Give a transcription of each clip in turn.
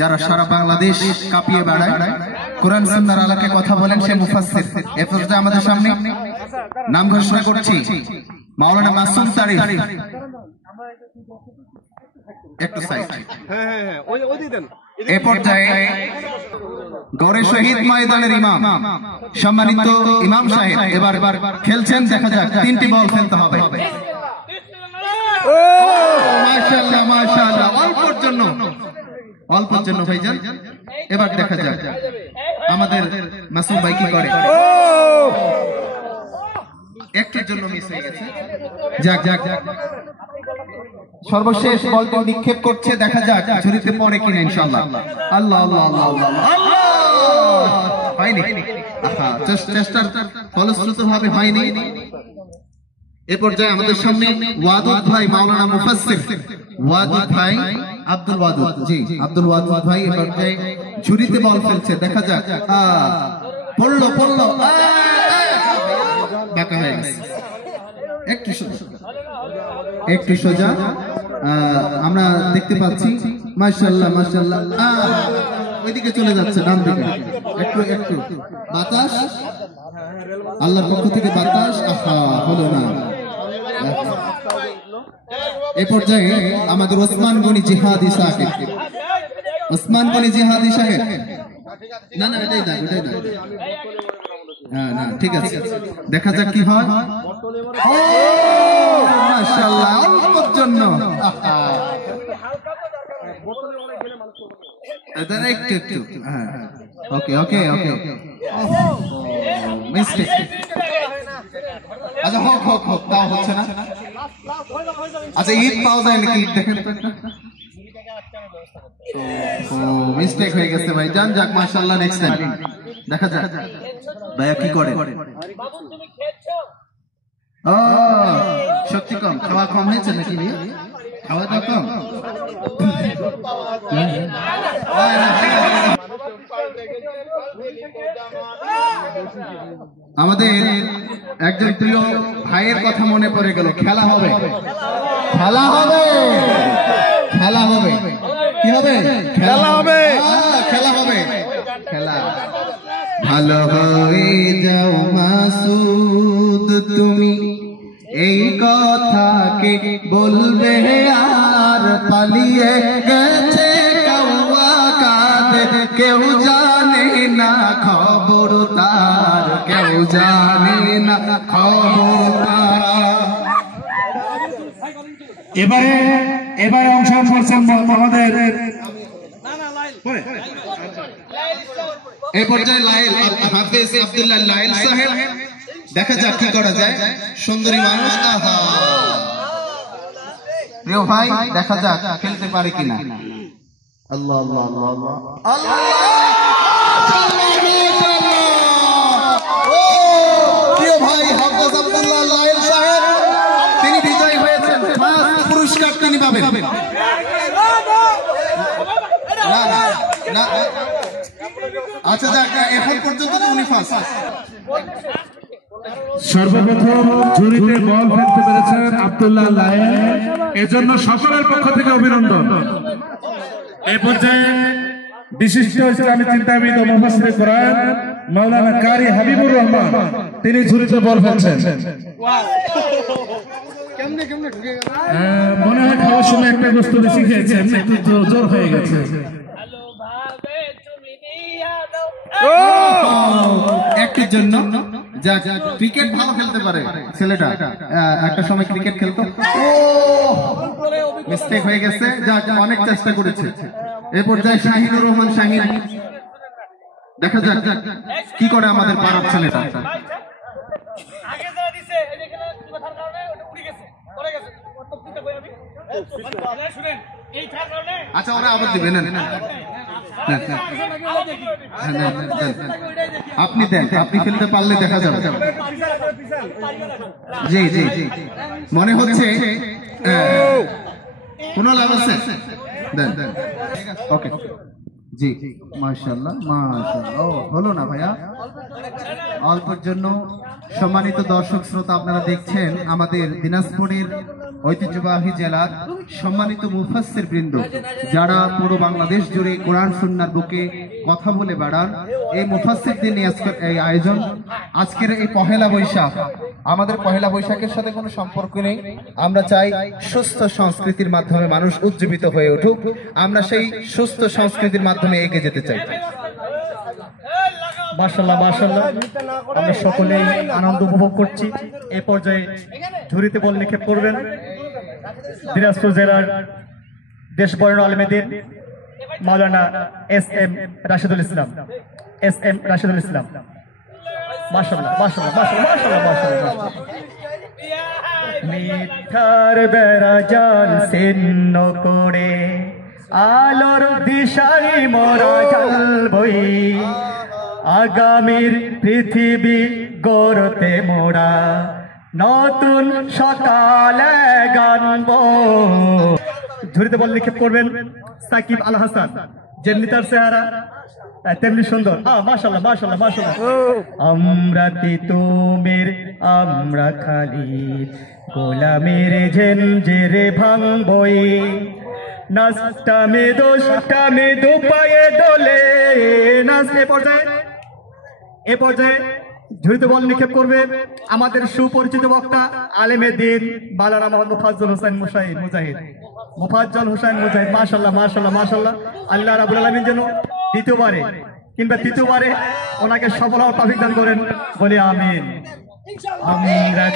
যারা সারা বাংলাদেশ কাঁপিয়ে বেড়ায়, কোরআন সুন্নাহর আলোকে কথা বলেন, সে মুফাসসির। এ পর্যন্ত আমাদের সামনে নাম ঘোষণা করছি মাওলানা মাসুম তারিফ। একটু সাইড। এ পর্যায়ে গৌড়ে শহীদ ময়দানের ইমাম সম্মানিত ইমাম সাহেব এবার খেলছেন। দেখা যাক, 3টি বল ফেলতে হবে। মাশাআল্লাহ মাশাআল্লাহ, অল্পর জন্য ভাইজান। এবার দেখা যাক আমাদের মাসুম ভাই কি করে। একটির জন্য মিস হয়ে গেছে। যাক যাক, সর্বশেষ বলটি নিক্ষেপ করছে, দেখা যাক ঝুড়িতে পড়ে কিনা ইনশাআল্লাহ। আল্লাহ আল্লাহ আল্লাহ আল্লাহ, হয়নি। চেষ্টার ফলশ্রুত ভাবে হয়নি। এ পর্যায়ে আমাদের সামনে ওয়াদুদ ভাই, মাওলানা মুফাসসির ওয়াদুদ ভাই, আব্দুল ওয়াদুদ, জি আব্দুল ওয়াদুদ ভাই এ পর্যায়ে ঝুড়িতে বল ফেলছে। দেখা যাক, পড়লো বাঁকা হয়ে গেছে। একটু সোজা আমরা দেখতে পাচ্ছি। মাশাআল্লাহ মাশাআল্লাহ, ওইদিকে চলে যাচ্ছে, ডান দিকে। একটু বাতাস, আল্লাহর পক্ষ থেকে বাতাস। হলো না। এ পর্যায়ে আমাদের ওসমান গনি জিহাদি সাহেব, ওসমান গনি জিহাদি সাহেব, না এটাই দাও। না ঠিক আছে, দেখা যাক কি হয়। মাশাআল্লাহ, অল্পর জন্য। একটু ওকে ওকে ওকে, মিস্টেক। আচ্ছা হোক, তাও হচ্ছে না। আচ্ছা ঈদ পাওয়া যায় নাকি? দেখেন মিস্টেক হয়ে গেছে ভাই, জান। যাক মাশাআল্লাহ, নেক্সট টাইম দেখা যাক ভাইয়া কি করে। শক্তি কম, খাওয়া কম হয়েছে নাকি ভাইয়া? খাওয়া দাওয়া কম। আমাদের একজন প্রিয় ভাইয়ের কথা মনে পড়ে গেল। খেলা হবে কি হবে? খেলা। ভালো হয়ে যাও মাসুদ তুমি, এই কথাকে বলবে আর পালিয়ে গেছে কাউয়া কাঁধে, কেউ জানে না খবর তার, কেউ জানে না খবর তার। এবারে অংশগ্রহণ করছেন আমাদের এই পর্যায়ে লাইল হাফেজ আব্দুল্লাহ লাইল সাহেব। দেখা যাক কি করা যায়। সুন্দরী মানুষ, প্রিয় ভাই, দেখা যাক খেলতে পারে কিনা। আল্লাহ আল্লাহ আল্লাহ আল্লাহ, প্রিয় ভাই হাফেজ আব্দুল্লাহ লাইল সাহেব, তিনি বিজয়ী হয়েছেন। পুরস্কার তিনি পাবেন। না আচ্ছা যাক, এখন পর্যন্ত উনি ফার্স্ট। সর্বপ্রথম ঝুড়িতে বল ফেলতে পেরেছেন আব্দুল্লাহ লাইল, এজন্য সকলের পক্ষ থেকে অভিনন্দন। এই পর্যায়ে বিশিষ্ট ইসলামী চিন্তাবিদ ও মুফাসসির কোরআন মাওলানা কারি হাবিবুর রহমান, তিনি ঝুড়িতে বল ফেলছেন। মনে হয় খাওয়ার সময় একটা বস্তু বেশি খেয়েছেন, একটু জোর হয়ে গেছে। একটির জন্য। যাক, ক্রিকেট ভালো খেলতে পারে ছেলেটা, একটা সময় ক্রিকেট খেলতো। মিস্টেক হয়ে গেছে। যাক, অনেক চেষ্টা করেছে। এ পর্যায়ে শাহিনুর রহমান শাহিন, দেখা যাক কি করে আমাদের পাড়ার ছেলেটা। আচ্ছা ওরা আবার দিবেন, আপনি দেন, আপনি খেলতে পারলে দেখা যাবে। জি জি জি, মনে হচ্ছে কোনো লাভ আছে। দেন দেন, ওকে জি। মাশাআল্লাহ মাশাআল্লাহ, হলো না ভাইয়া, অল্পের জন্য সম্মানিত দর্শক শ্রোতা, আপনারা দেখছেন আমাদের দিনাজপুরের ঐতিহ্যবাহী জেলার সম্মানিত মুফাসসির বৃন্দ, যারা পুরো বাংলাদেশ জুড়ে কোরআন সুন্নাহর বুকে কথা বলে বেড়ান। এই মুফাসসিরদের নিয়ে আজকের এই আয়োজন। আজকের এই পহেলা বৈশাখ আমাদের পহেলা বৈশাখের সাথে কোনো সম্পর্ক নেই। আমরা চাই সুস্থ সংস্কৃতির মাধ্যমে মানুষ উজ্জীবিত হয়ে উঠুক। আমরা সেই সুস্থ সংস্কৃতির মাধ্যমে এগিয়ে যেতে চাই। মাশাআল্লাহ মাশাআল্লাহ, আমরা সকলেই আনন্দ উপভোগ করছি। এই পর্যায়ে ঝুড়িতে বল নিক্ষেপ করবেন দিনাজপুর জেলার দেশবরেণ্য আলেমেদিন মাওলানা এস.এম. রাশিদুল ইসলাম। মাশাআল্লাহ মাশাআল্লাহ মাশাআল্লাহ মাশাআল্লাহ। মিথ্যার বেড়া জাল ছিন্ন করে আলোর দিশারি মোরা জ্বালবই, আগামীর পৃথিবী গড়তে মোরা নতুন সকালে গানবো। ঝুড়িতে বল নিক্ষেপ করবেন সাকিব আল হাসান। যেমনি তার চেহারা তেমনি সুন্দর। মাশাআল্লাহ মাশাআল্লাহ মাশাআল্লাহ। আমরা তিতুমের আমরা খালি গোলামের ঝঞ্ঝেরে ভাঙবই, নাস্তামে দোস্তামে দুপায়ে দোলে নাচ। এ পর্যায়ে ঝুড়িতে বল নিক্ষেপ করবে আমাদের সুপরিচিত বক্তা আলেমে দিন মাওলানা মোহাম্মদ মুফাজ্জল হোসেন মুজাহিদ। মাশাআল্লাহ মাশাআল্লাহ মাশাআল্লাহ। আল্লাহ রাব্বুল আলামিন যেন দ্বিতীয়বারে কিংবা তৃতীয়বারে ওনাকে সফল হওয়ার তৌফিক দান করেন, বলি আমিন। আমরা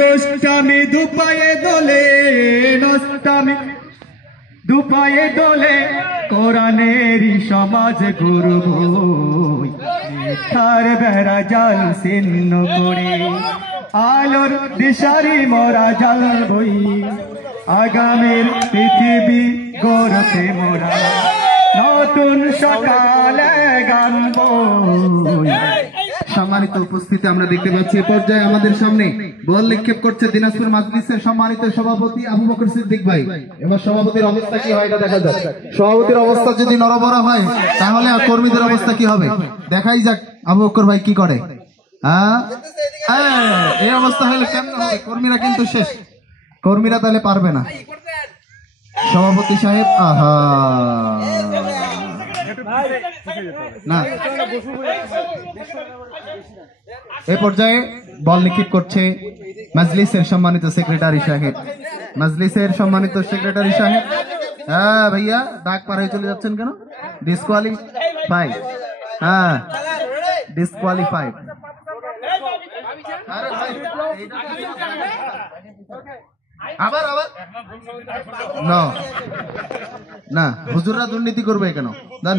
দোস্তামি দুপায়ে দোলে, নস্তামি দুপায়ে দোলে, কোরআনেরই সমাজ গড়ব, মিথ্যার বেড়া জাল ছিন্ন করে আলোর দিশারি মোরা জ্বালবই, আগামীর পৃথিবী গড়তে মোরা নতুন সকালে গানবো। সম্মানিত উপস্থিতি আমরা দেখতে পাচ্ছি এ পর্যায়ে আমাদের সামনে বল নিক্ষেপ করছে দিনাজপুর মাজলিসের সম্মানিত সভাপতি আবু বকর সিদ্দিক ভাই। এবার সভাপতির অবস্থা কি হয় এটা দেখা যাক। সভাপতির অবস্থা যদি নরবরা হয় তাহলে কর্মীদের অবস্থা কি হবে দেখাই যাক। আবু বকর ভাই কি করে? এই অবস্থা হলে কেমন হবে? কর্মীরা কিন্তু শেষ, কর্মীরা তাহলে পারবে না। সভাপতি সাহেব না, এ পর্যায়ে বল নিক্ষেপ করছে মাজলিসের সম্মানিত সেক্রেটারি সাহেব। হ্যাঁ ভাইয়া, দাগ পার হয়ে চলে যাচ্ছেন কেন? ডিসকোয়ালিফাই। ডিসকোয়ালিফাই। আবার না, হুজুররা দুর্নীতি করবে কেন? দেন।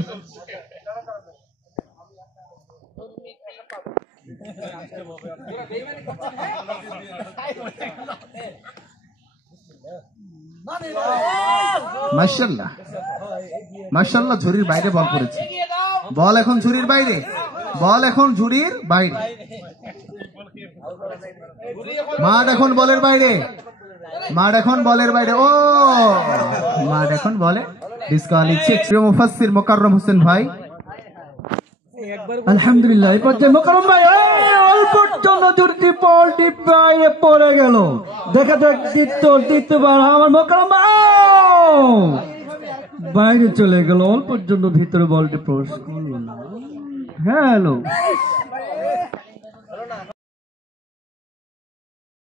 মাশাআল্লাহ মাশাআল্লাহ, ঝুড়ির বাইরে বল করেছে। বল এখন ঝুড়ির বাইরে, মাঠ এখন বলের বাইরে, ও মাঠ এখন বলে ডিসকোয়ালিফাই। মুফাসসির মোকাররম হোসেন ভাই। আলহামদুলিল্লাহ, এই পর্যায়ে মোকাররম ভাই অল্পর জন্য জুড়তি বলটি বাইরে পড়ে গেল। দেখা যাক দ্বিতীয়বার আমার মোকাররম বাইরে চলে গেল, অল্পর জন্য ভিতরে বলটি প্রবেশ করলো না। হ্যালো।